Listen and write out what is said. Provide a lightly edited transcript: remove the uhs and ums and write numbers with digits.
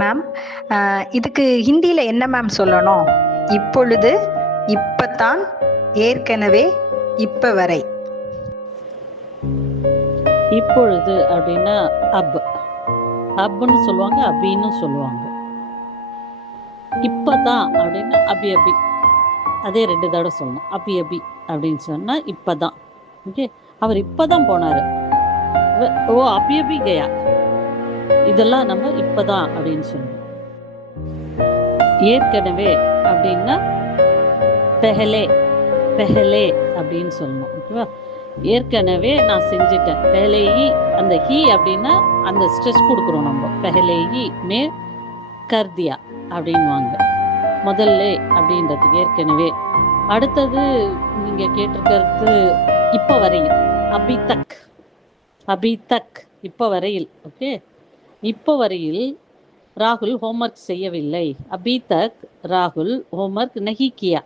Ma'am, இதுக்கு ஹிந்தியில என்ன மேம் சொல்லணும்? இப்பொழுது, இப்பத்தான், ஏற்கனவே, இப்ப வரை. இப்பொழுது அப்படின்னா அப், அப்னு சொல்லுவாங்க, அபின்னு சொல்லுவாங்க. இப்பதான் அப்படின்னா அபி அபி, அதே 2 தடவை சொல்லணும். அபி அபி அப்படின்னு சொன்னா இப்பதான். ஓகே, அவர் இப்பதான் போனாரு. ஓ அபி அபி கயா, இதெல்லாம் நம்ம இப்பதான் அப்படின்னு சொல்லணும். ஏற்கனவே அப்படின்னா பெஹலே, பெஹலே அப்படின்னு சொல்லணும். ஓகேவா, ஏற்கனவே நான் செஞ்சுட்டேன். பெஹலேயி, அந்த ஹி அப்படின்னா அந்த ஸ்ட்ரெஸ் கொடுக்குறோம் நம்ம. பெஹலேயி மே கர்தியா அப்படின்வாங்க. முதல்ல அப்படின்றதுக்கு ஏற்கனவே. அடுத்தது நீங்க கேட்டிருக்கிறது இப்போ வரையில், அபி தக், அபி தக், இப்போ வரையில். ஓகே, இப்போ வரையில் ராகுல் ஹோம்ஒர்க் செய்யவில்லை. அபி தக் ராகுல் ஹோம்ஒர்க் நஹி கியா.